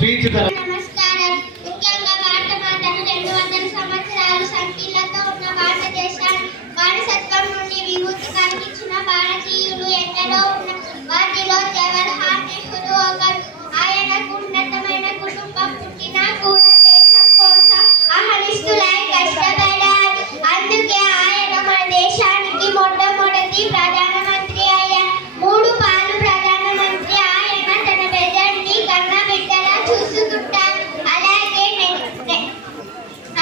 Speech నమస్కారం. ముఖ్యంగా భారత మాతను 200 సంవత్సరాలు సంఖ్యలతో ఉన్న భారతదేశాన్ని బానిసత్వం నుండి విముక్తి కలిగించిన భారతీయులు ఎందరో ఉన్న వాటిలో జవహర్లాల్ నెహ్రూ ఒకరు. ఆయనకు ఉన్నతమైన కుటుంబం పుట్టినా కూడా దేశం కోసం అహర్నిశలై కష్టపడ్డారు. అందుకే ఆయన మన దేశానికి మొట్టమొదటి ప్రధానమంత్రి అయ్యారు. 3 పాలు ప్రధానమంత్రి. ఆయన తన ప్రజల్ని కన్న బిడ్డలా చూసుకుంటారు. అలాగే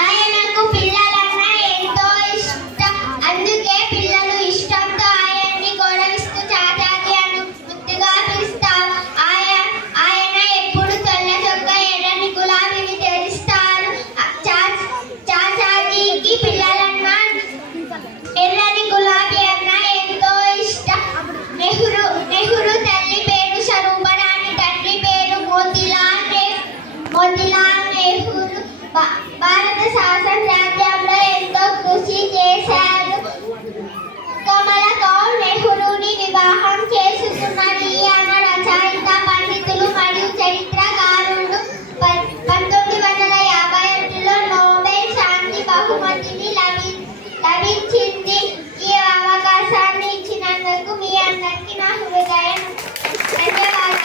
ఆయనకు పిల్లలన్నా ఎంతో ఇష్టం. అందుకే పిల్లలు ఇష్టంతో ఆయన్ని గౌరవిస్తూ చాచాజీ అని ముద్దుగా పిలుస్తారు. ఆయన ఎప్పుడు తెల్ల చొక్క ఎర్రని గులాబీని ధరిస్తారు. చాచాజీకి పిల్లలన్నా ఎర్రని గులాబీ అన్న ఎంతో ఇష్టం. నెహ్రూ తల్లి పేరు స్వరూపరాణి, తండ్రి పేరు మోతీలాల్ నెహ్రూ. భారత స్వాతంత్ర్యంలో ఎంతో కృషి చేశారు. కమలా కౌర్ నెహ్రూని వివాహం చేసుకున్నది. ఈయన రచయిత, పండితులు మరియు చరిత్రకారుడు. 1951లో నోబెల్ శాంతి బహుమతిని లభించింది. ఈ అవకాశాన్ని ఇచ్చినందుకు మీ అందరికీ నా హృదయ ధన్యవాదాలు.